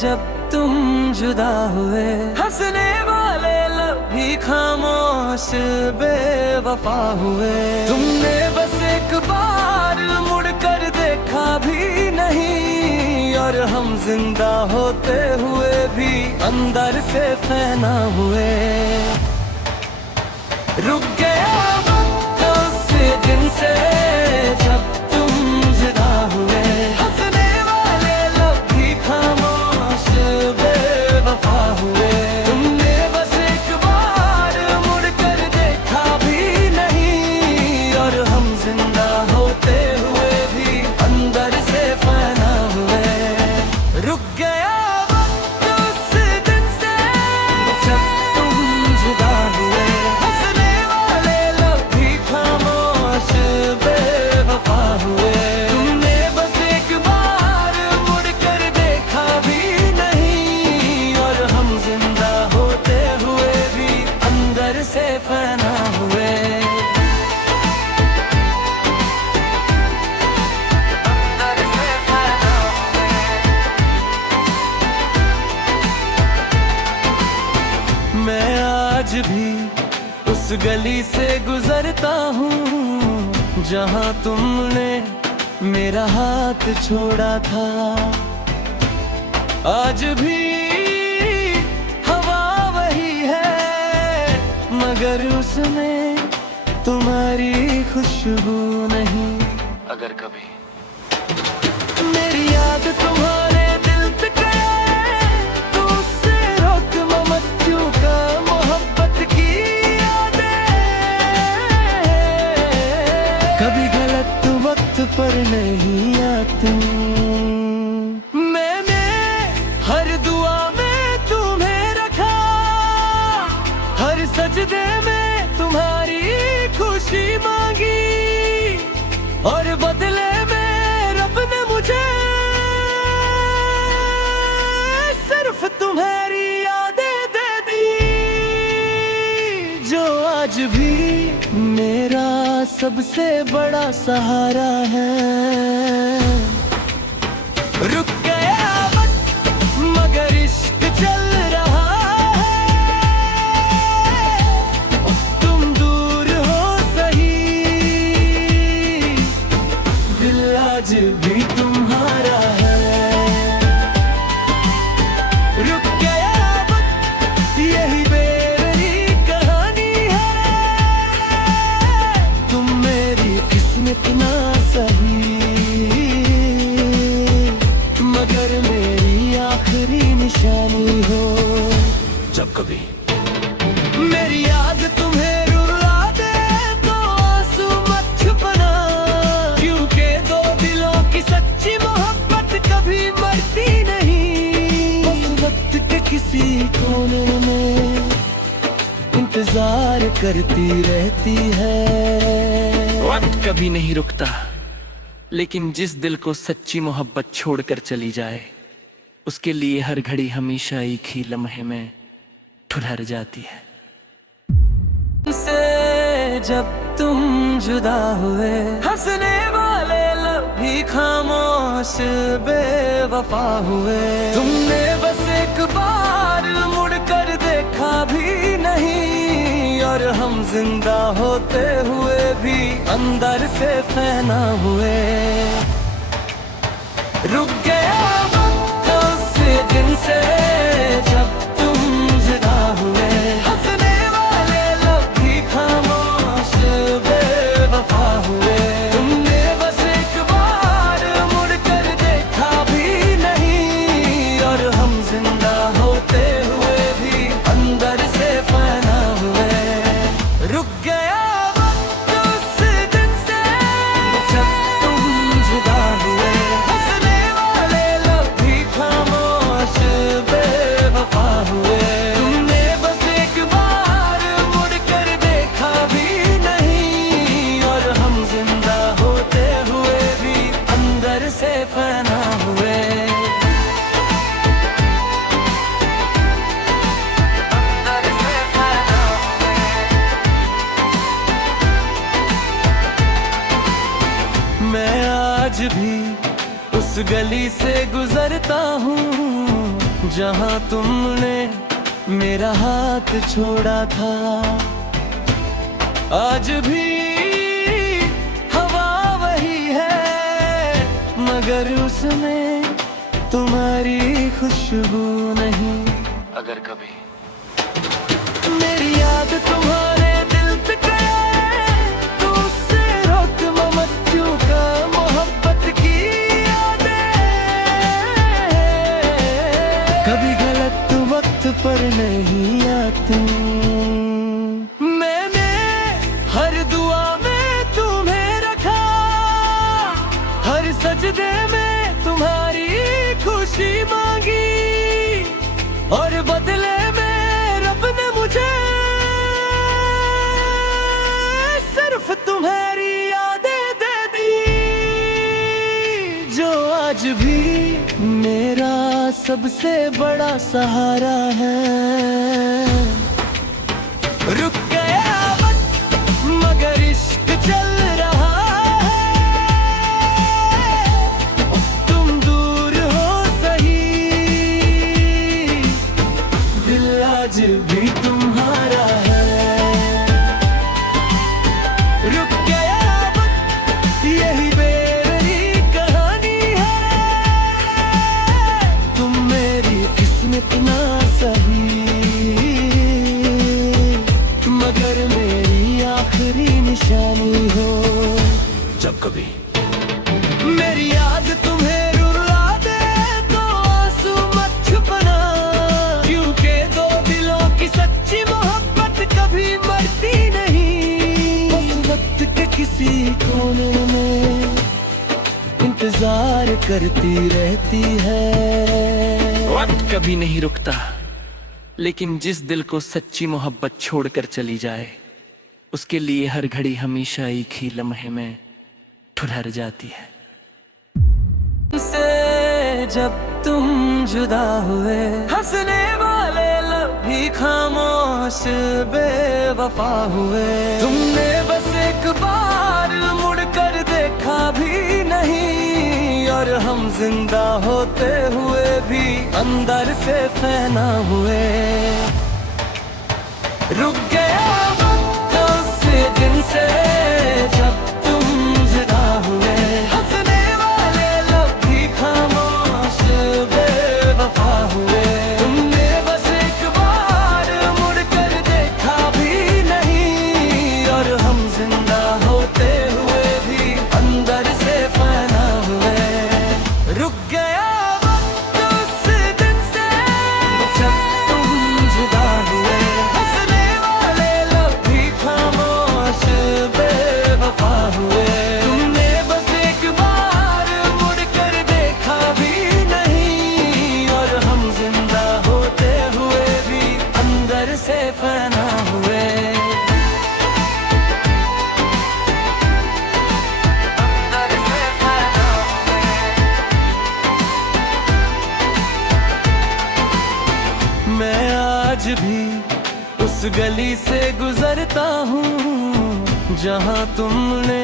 जब तुम जुदा हुए, हंसने वाले लब भी खामोश बेवफा हुए। तुमने बस एक बार मुड़ कर देखा भी नहीं, और हम जिंदा होते हुए भी अंदर से फना हुए। रुक गया वक्त उस दिन से जब तुम जुदा हुए, हंसने वाले लब भी खामोश बेवफा हुए। तुमने बस एक बार मुड़ कर देखा भी नहीं, और हम जिंदा होते हुए भी अंदर से फना हुए। रुक गया वक्त उस दिन से जब तुम जुदा हुए, हंसने वाले लब भी खामोश बेवफा हुए। तुमने बस एक बार मुड़ कर देखा भी नहीं, और हम जिंदा होते हुए भी अंदर से फना हुए। अंदर से फना हुए। मैं आज भी उस गली से गुजरता हूँ जहाँ तुमने मेरा हाथ छोड़ा था। आज भी हवा वही है, मगर उसमें तुम्हारी खुशबू नहीं। अगर कभी मेरी याद तुम्हारे दिल पे गए, तो उससे रोक ममत्यु का मोहब्बत की यादें। कभी गलत वक्त पर नहीं आती, मैंने हर दुआ में तुम्हें रखा, हर सजदे में तुम्हारी खुशी मांगी, और बदले में रब ने मुझे सिर्फ तुम्हारी यादें दे दी, जो आज भी मेरा सबसे बड़ा सहारा है। रुक गया वक्त मगर इश्क चल रहा है, तुम दूर हो सही, दिल आज भी तुम्हारा है। रुक गया वक्त यही मेरी कहानी है, तुम मेरी किस्मत ना सही, मगर मेरी आखिरी निशानी हो। जब कभी मेरी याद तुम्हें रुला दे, तो आंसू मत छुपना, क्योंकि दो दिलों की सच्ची मोहब्बत कभी मरती नहीं। बस वक्त के किसी कोने में इंतजार करती रहती है। वक्त कभी नहीं रुकता, लेकिन जिस दिल को सच्ची मोहब्बत छोड़कर चली जाए, उसके लिए हर घड़ी हमेशा एक ही लम्हे में ठुहर जाती है। से जब तुम जुदा हुए, हंसने वाले लब भी खामोश बेवफा हुए। तुमने बस एक बार मुड़ कर देखा भी नहीं, और हम जिंदा होते हुए भी अंदर से फना हुए। रुक गया वक्त उस दिन से जब तुम जुदा हुए, हंसने वाले लब भी खामोश बेवफा हुए। तुमने बस एक बार मुड़ कर देखा भी नहीं, और हम जिंदा होते हुए भी अंदर से फना हुए। रुक गया वक्त उस दिन से जब तुम जुदा हुए, हंसने वाले लब भी खामोश बेवफा हुए। तुमने बस एक बार मुड़ कर देखा भी नहीं, और हम जिंदा होते हुए भी अंदर से फना हुए। अंदर से फना हुए। मैं आज भी उस गली से गुजरता हूँ जहां तुमने मेरा हाथ छोड़ा था। आज भी हवा वही है, मगर उसमें तुम्हारी खुशबू नहीं। अगर कभी मेरी याद तुम्हारे दिल पे गए तो उससे रोक मत, क्यों का मोहब्बत की यादें कभी गलत वक्त पर नहीं आती। मैंने हर दुआ में तुम्हें रखा, हर सजदे में तुम्हारी खुशी मांगी, और बदले में रब ने मुझे सिर्फ तुम्हारी यादें दे दी, जो आज भी मेरा सबसे बड़ा सहारा है। रुक गया वक्त मगर इश्क चल रहा है, तुम दूर हो सही, दिल आज भी तुम्हारा है। रुक गया वक्त यही मेरी कहानी है, तुम मेरी किस्मत ना सही, मगर मेरी आखिरी निशानी हो। जब कभी मेरी याद तुम्हें रुला दे तो आंसू मत छुपना, क्योंकि दो दिलों की सच्ची मोहब्बत कभी मरती नहीं। उस वक्त के किसी कोने में इंतजार करती रहती है। वक्त कभी नहीं रुकता, लेकिन जिस दिल को सच्ची मोहब्बत छोड़कर चली जाए, उसके लिए हर घड़ी हमेशा एक ही लम्हे में ठुहर जाती है। से जब तुम जुदा हुए, हंसने वाले लब भी खामोश बेवफा हुए। तुमने बस एक बार मुड़कर देखा भी नहीं, और हम जिंदा होते हुए भी अंदर से फना हुए। रुक गया वक्त उस दिन से जब तुम जुदा हुए, हंसने वाले लब भी खामोश बेवफा हुए। तुमने बस एक बार मुड़कर देखा भी नहीं, और हम जिंदा होते हुए भी अंदर से फना हुए। रुक गया वक्त उस दिन से जब तुम जुदा हुए, हंसने वाले लब भी खामोश बेवफा हुए। तुमने बस एक बार मुड़कर देखा भी नहीं, और हम जिंदा होते हुए भी अंदर से फना हुए। अंदर से फना हुए। मैं आज भी उस गली से गुजरता हूँ जहाँ तुमने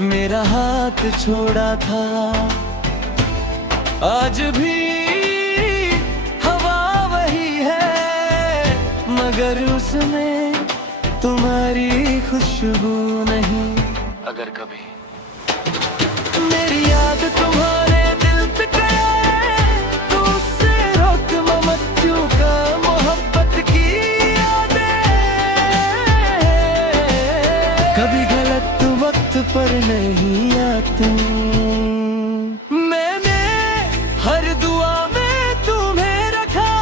मेरा हाथ छोड़ा था। आज भी हवा वही है, मगर उसमें तुम्हारी खुशबू नहीं। अगर कभी मेरी याद तुम्हारे दिल पे गए तो उससे रोक मत, क्यों का मोहब्बत की यादें कभी गलत वक्त पर नहीं आती। मैंने हर दुआ में तुम्हें रखा,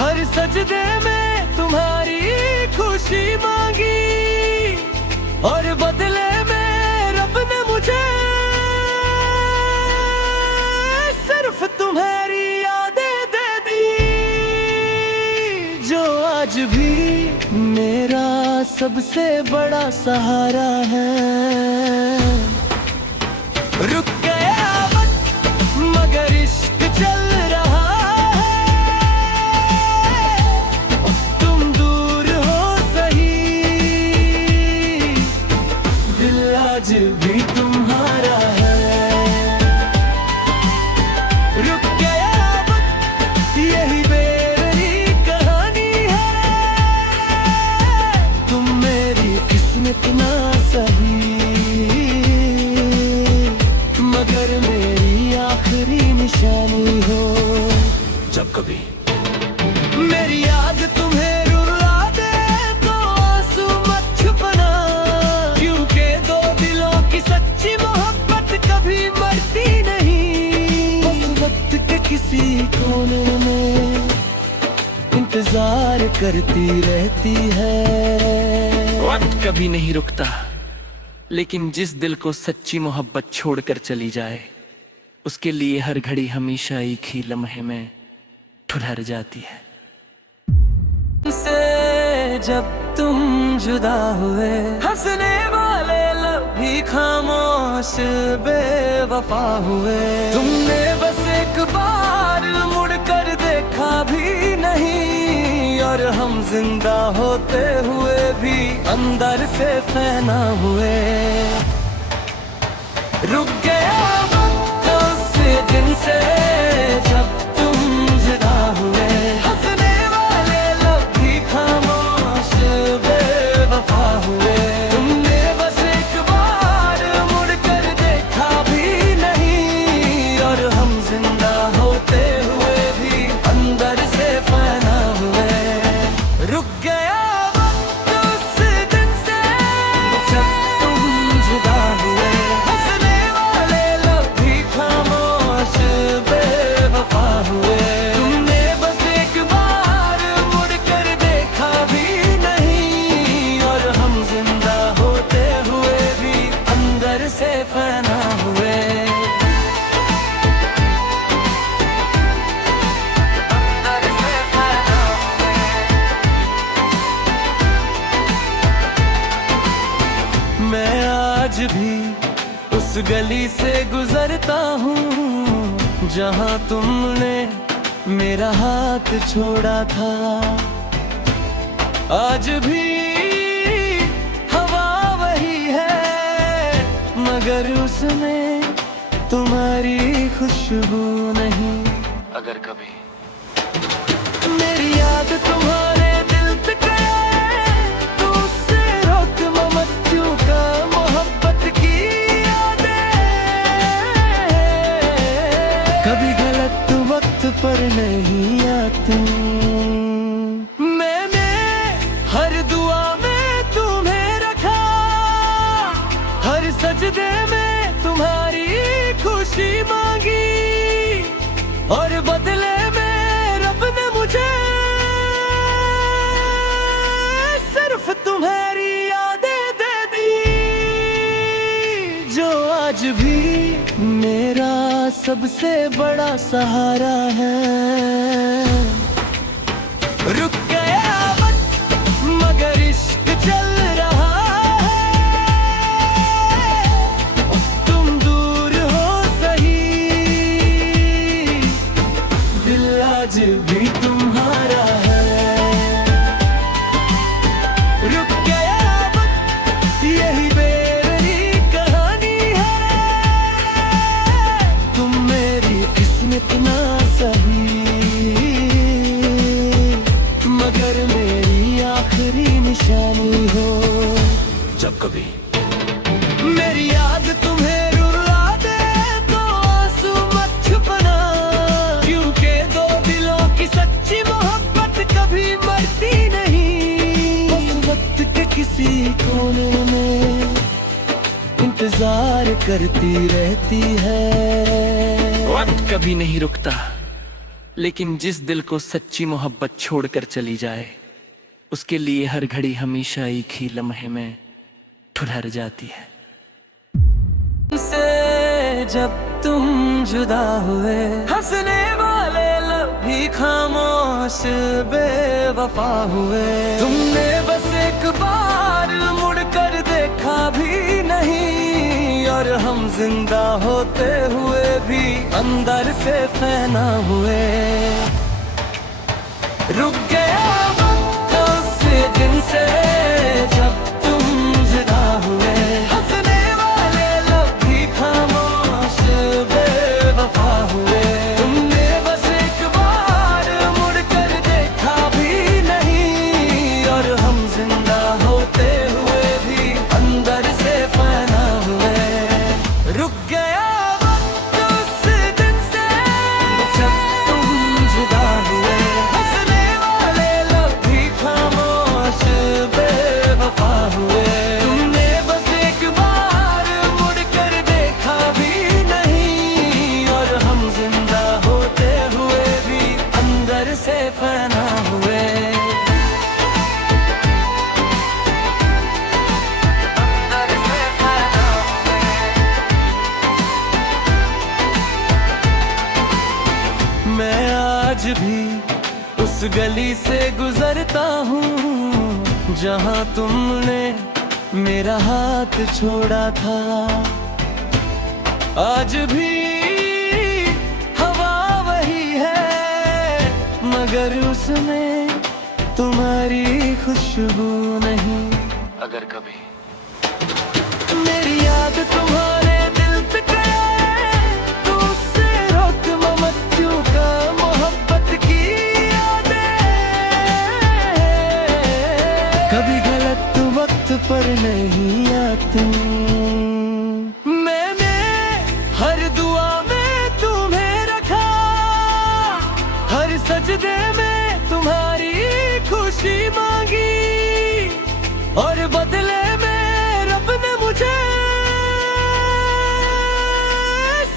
हर सजदे में तुम्हारी खुशी मांगी, और बदले में रब ने मुझे सिर्फ तुम्हारी यादें दे दी, जो आज भी मेरा सबसे बड़ा सहारा है। रुक गया वक्त मगर इश्क चल रहा है, तुम दूर हो सही, दिल आज भी तुम्हारा है। रुक गया वक्त निशानी हो। जब कभी मेरी याद तुम्हें रुला दे तो आंसू मत छुपाना, क्योंकि दो दिलों की सच्ची मोहब्बत कभी मरती नहीं। उस वक्त के किसी कोने में इंतजार करती रहती है। वक्त कभी नहीं रुकता, लेकिन जिस दिल को सच्ची मोहब्बत छोड़कर चली जाए, उसके लिए हर घड़ी हमेशा एक ही लम्हे में ठुहर जाती है। से जब तुम जुदा हुए, हंसने वाले लब भी खामोश बेवफा हुए। तुमने बस एक बार मुड़कर देखा भी नहीं, और हम जिंदा होते हुए भी अंदर से फना हुए। रुक गया वक्त उस दिन से जब तुम जुदा हुए, हंसने वाले लब भी खामोश बेवफा हुए। तुमने बस एक बार मुड़कर देखा भी नहीं, और हम जिंदा होते हुए भी अंदर से फना हुए। रुक गया वक्त उस दिन से जब तुम जुदा हुए, हंसने वाले लब भी खामोश बेवफा हुए। तुमने बस एक बार मुड़कर देखा भी नहीं, और हम जिंदा होते हुए भी अंदर से फना हुए। अंदर से फना हुए। मैं आज भी उस गली से गुजरता हूँ जहाँ तुमने मेरा हाथ छोड़ा था। आज भी हवा वही है, मगर उसमें तुम्हारी खुशबू नहीं। अगर कभी मेरी याद तुम्हारे दिल पे गए तो उससे रोक मत चूका मोहब्बत की यादें। कभी गलत वक्त पर नहीं आती, मैंने हर दुआ में तुम्हें रखा, हर सजदे में तुम्हारी खुशी मांगी, और बदले में रब ने मुझे सिर्फ तुम्हारी यादें दे दी, जो आज भी मेरा सबसे बड़ा सहारा है। रुक गया वक्त मगर इश्क चल रहा है, तुम दूर हो सही, दिल आज भी तुम्हारा है। रुक गया वक्त यही मेरी कहानी है, तुम मेरी किस्मत ना सही, मगर मेरी आखिरी निशानी हो। जब कभी मेरी याद तुम्हें रुला दे तो आंसू मत छुपाना, क्योंकि दो दिलों की सच्ची मोहब्बत कभी मरती नहीं। उस वक्त के किसी कोने में इंतजार करती रहती है। वक्त कभी नहीं रुकता, लेकिन जिस दिल को सच्ची मोहब्बत छोड़कर चली जाए, उसके लिए हर घड़ी हमेशा एक ही लम्हे में ठुहर जाती है। से जब तुम जुदा हुए, हंसने वाले लब भी खामोश बेवफा हुए। तुमने बस एक बार मुड़कर देखा भी नहीं, और हम जिंदा होते हुए भी अंदर से फना हुए। रुक गया वक्त उस दिन से जब तुम जुदा हुए, हंसने वाले लब भी खामोश बेवफा हुए। तुमने बस एक बार मुड़कर देखा भी नहीं, और हम जिंदा होते हुए भी अंदर से फना हुए। रुक गया वक्त उस दिन से मैं आज भी उस गली से गुजरता हूँ जहाँ तुमने मेरा हाथ छोड़ा था। आज भी हवा वही है मगर उसमें तुम्हारी खुशबू नहीं। अगर कभी मेरी याद तुम्हारे दिल पे गए तो उससे रोक मत क्यों का मोहब्बत की यादें कभी गलत वक्त पर नहीं आती। मैंने हर दुआ में तुम्हें रखा, हर सजदे में तुम्हारी खुशी मांगी और बदले में रब ने मुझे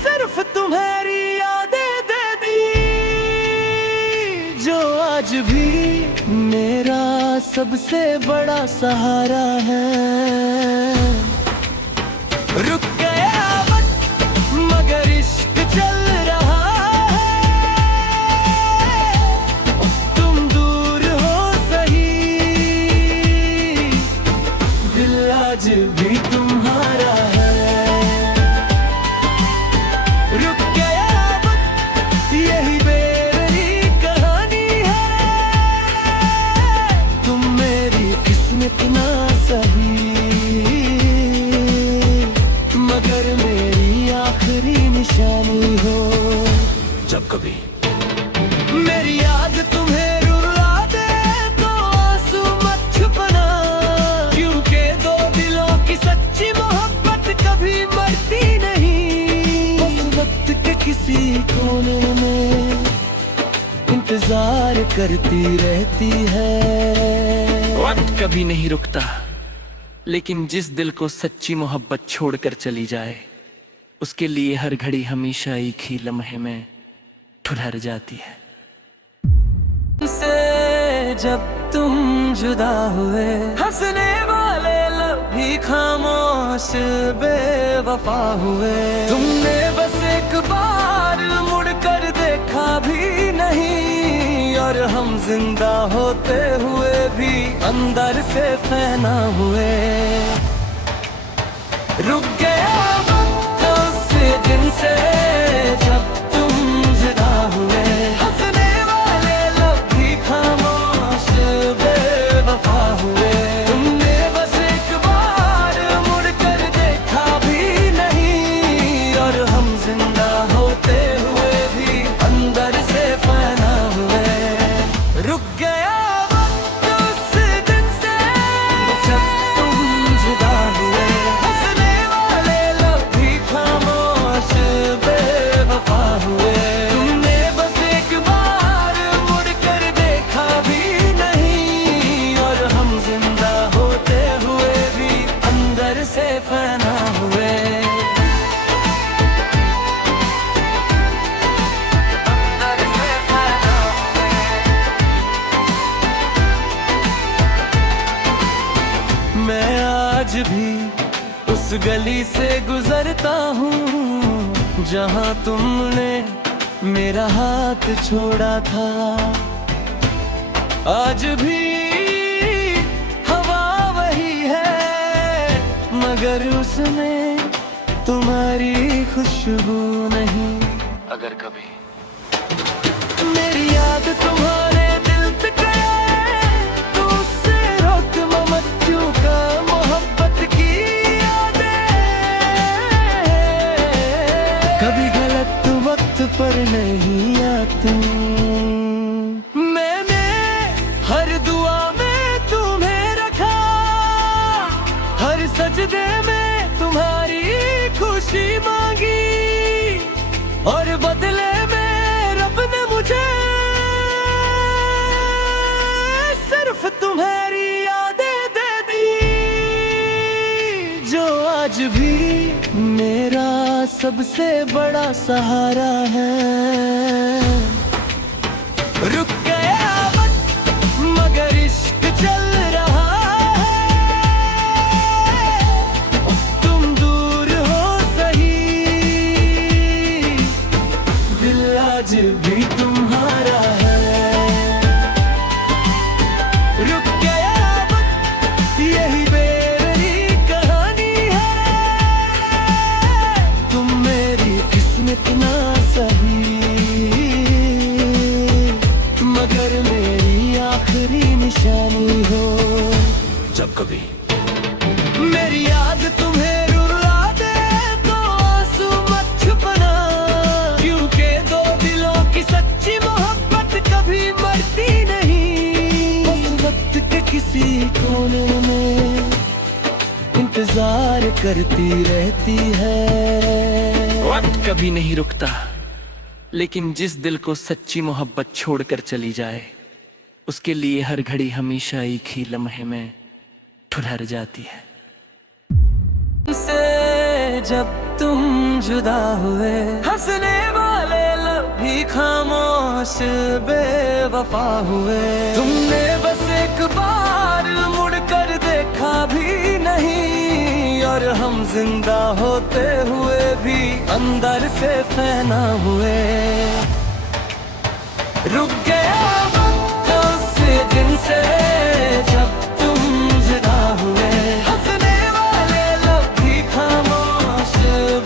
सिर्फ तुम्हारी यादें दे दी, जो आज भी मेरा सबसे बड़ा सहारा है। रुक गया वक्त मगर इश्क चल रहा है, तुम दूर हो सही दिल आज भी तुम्हारा है। रुक गया वक्त यही मेरी कहानी है, तुम मेरी किस्मत ना सही मगर मेरी आखिरी निशानी हो। जब कभी मेरी याद तुम्हें रुला दे तो आंसू मत छुपना, क्योंकि दो दिलों की सच्ची मोहब्बत कभी मरती नहीं। उस वक्त के किसी कोने में इंतजार करती रहती है। वक्त कभी नहीं रुकता, लेकिन जिस दिल को सच्ची मोहब्बत छोड़कर चली जाए उसके लिए हर घड़ी हमेशा एक ही लम्हे में ठुहर जाती है। से जब तुम जुदा हुए हंसने वाले लब भी खामोश बेवफा हुए। तुमने बस एक बार मुड़कर देखा भी नहीं और हम जिंदा होते हुए भी अंदर से फना हुए। रुक गया वक्त उस दिन से जब तुम जुदा हुए, हंसने वाले लब भी खामोश बेवफा हुए। तुमने बस एक बार मुड़कर देखा भी नहीं और हम जिंदा होते हुए भी अंदर से फना हुए। रुक गया वक्त उस दिन से जब तुम जुदा हुए, हंसने वाले लब भी खामोश बेवफा हुए। तुमने बस एक बार मुड़कर देखा भी नहीं और हम जिंदा होते हुए भी अंदर से फना हुए। अंदर से फना हुए। मैं आज भी उस गली से गुजरता हूँ जहाँ तुमने मेरा हाथ छोड़ा था। आज भी हवा वही है मगर उसमें तुम्हारी खुशबू नहीं। अगर कभी मेरी याद तुम्हारे दिल पे गए तो उससे रोक मत क्यों का मोहब्बत की यादें कभी गलत वक्त पर नहीं आती। मैंने हर दुआ में तुम्हें रखा, हर सजदे में तुम्हारी खुशी मांगी और बदले में रब ने मुझे सिर्फ तुम्हारी यादें दे दी, जो आज भी मेरा सबसे बड़ा सहारा है। रुक गया वक्त मगर इश्क चल रहा है, तुम दूर हो सही दिल आज भी भी तुम्हारा है। रुक गया वक्त, यही मेरी कहानी है। तुम मेरी किस्मत ना सही, मगर मेरी आखिरी निशानी हो। जब कभी मेरी याद तुम्हें रुला दे तो आंसू मत छुपना, क्योंकि दो दिलों की सच्ची मोहब्बत कभी मरती नहीं। उस वक्त के किसी कोने में इंतजार करती रहती है। वक्त कभी नहीं रुकता, लेकिन जिस दिल को सच्ची मोहब्बत छोड़कर चली जाए, उसके लिए हर घड़ी हमेशा एक ही लम्हे में ठुहर जाती है। से जब तुम जुदा हुए, हंसने वाले लब भी खामोश बेवफा हुए। तुमने बस एक बार मुड़कर देखा भी नहीं, और हम जिंदा होते हुए भी अंदर से फना हुए। रुक गया वक्त उस दिन से जब तुम जुदा हुए, हंसने वाले लब भी खामोश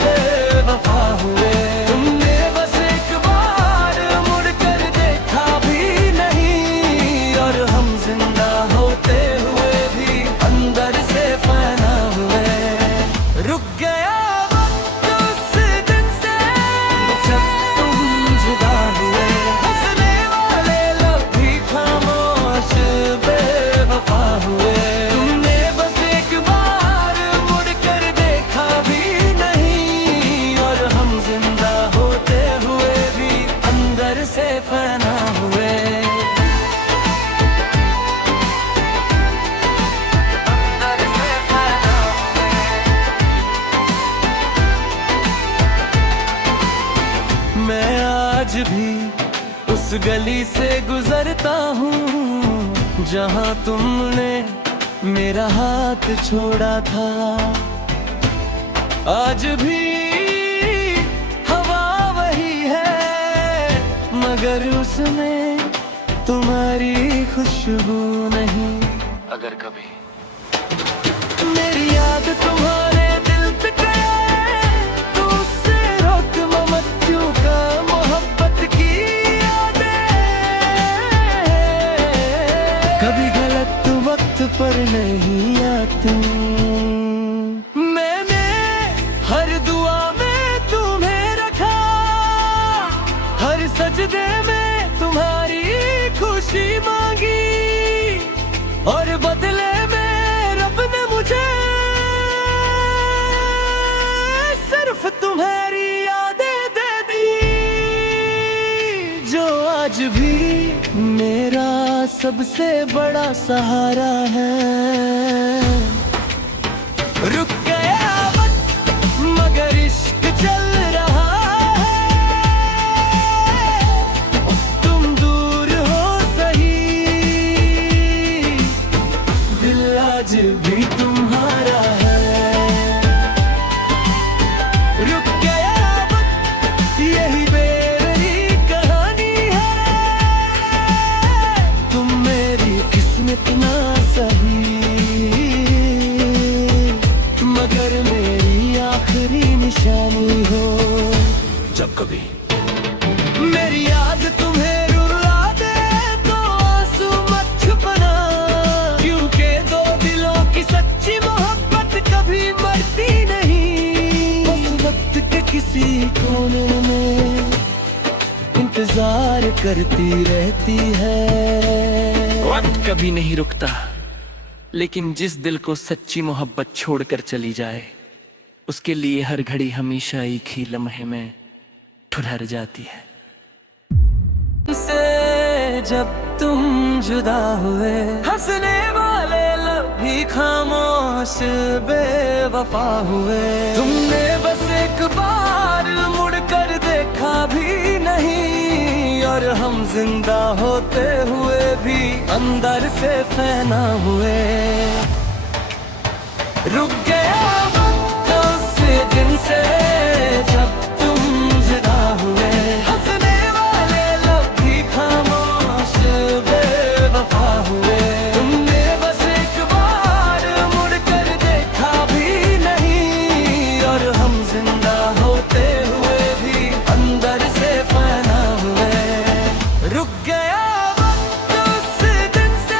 बेवफा हुए। तुमने बस एक बार मुड़कर देखा भी नहीं, और हम जिंदा होते हुए भी अंदर से फना हुए। रुक गया वक्त उस दिन से जब तुम जुदा हुए, हंसने वाले लब भी खामोश बेवफा हुए। तुमने बस एक बार मुड़कर देखा भी नहीं, और हम जिंदा होते हुए भी अंदर से फना हुए। अंदर से फना हुए। मैं आज भी उस गली से गुजरता हूँ जहाँ तुमने मेरा हाथ छोड़ा था। आज भी हवा वही है, मगर उसमें तुम्हारी खुशबू नहीं। अगर कभी मेरी याद तुम्हारे दिल पे गए तो उससे रोक मत चूका मोहब्बत की यादें। कभी गलत वक्त पर नहीं आती, मैंने हर दुआ में तुम्हें रखा, हर सजदे में तुम्हारी खुशी मांगी, और बदले में रब ने मुझे सिर्फ तुम्हारी यादें दे दी, जो आज भी मेरा सबसे बड़ा सहारा है। रुक गया वक्त, मगर इश्क चल रहा है। तुम दूर हो सही, दिल आज भी तुम्हारा है। रुक गया वक्त, यही मेरी कहानी है। तुम मेरी किस्मत ना सही, मगर मेरी आखिरी निशानी हो। जब कभी मेरी याद तुम्हें रुला दे तो आंसू मत छुपना, क्योंकि दो दिलों की सच्ची मोहब्बत कभी मरती नहीं। उस वक्त के किसी कोने में इंतजार करती रहती है। वक्त कभी नहीं रुकता, लेकिन जिस दिल को सच्ची मोहब्बत छोड़कर चली जाए, उसके लिए हर घड़ी हमेशा एक ही लम्हे में ठुहर जाती है। से जब तुम जुदा हुए, हंसने वाले लब भी खामोश बेवफा हुए। तुमने बस एक बार मुड़कर देखा भी नहीं, और हम जिंदा होते हुए भी अंदर से फना हुए। रुक गया वक्त उस दिन से जब तुम जुदा हुए, हंसने वाले रुक गया वक्त उस दिन से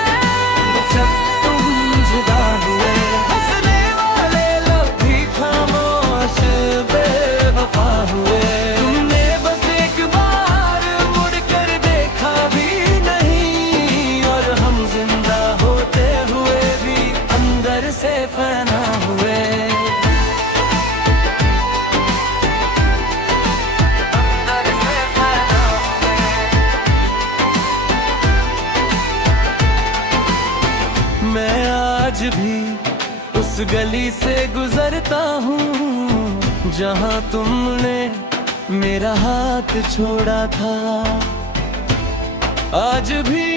जब तुम जुदा हुए, हंसने वाले लब भी खामोश बेवफा हुए। तुमने बस एक बार मुड़ कर देखा भी नहीं, और हम जिंदा होते हुए भी अंदर से फना हुए। मैं आज भी उस गली से गुजरता हूँ जहाँ तुमने मेरा हाथ छोड़ा था। आज भी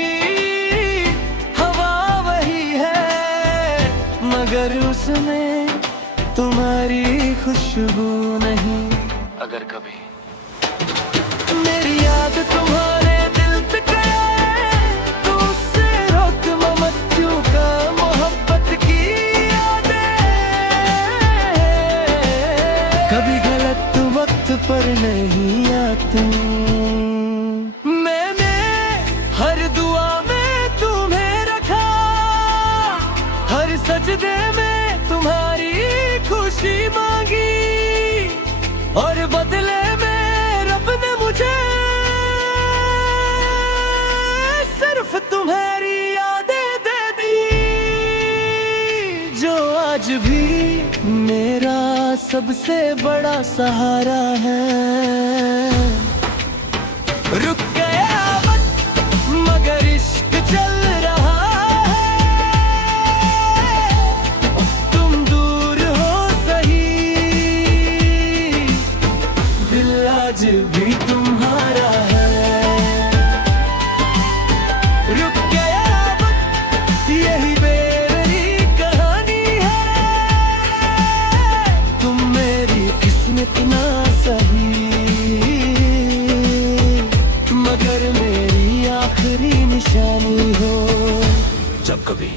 हवा वही है, मगर उसमें तुम्हारी खुशबू नहीं। अगर कभी मेरी याद तुम्हारे दिल पे गए तो उससे रोक मत क्यों का मोहब्बत की यादें। कभी गलत वक्त पर नहीं आती। मैंने हर दुआ में तुम्हें रखा, हर सजदे में तुम्हारी खुशी मांगी, और बदले में रब ने मुझे सिर्फ तुम्हारी यादें दे दी, जो आज भी मेरा सबसे बड़ा सहारा है। रुक गया वक्त मगर इश्क चल रहा है, तुम दूर हो सही दिल आज भी तुम्हारा है। रुक गया वक्त यही मेरी कहानी है, तुम मेरी किस्मत ना सही मगर मेरी आखिरी निशानी हो। जब कभी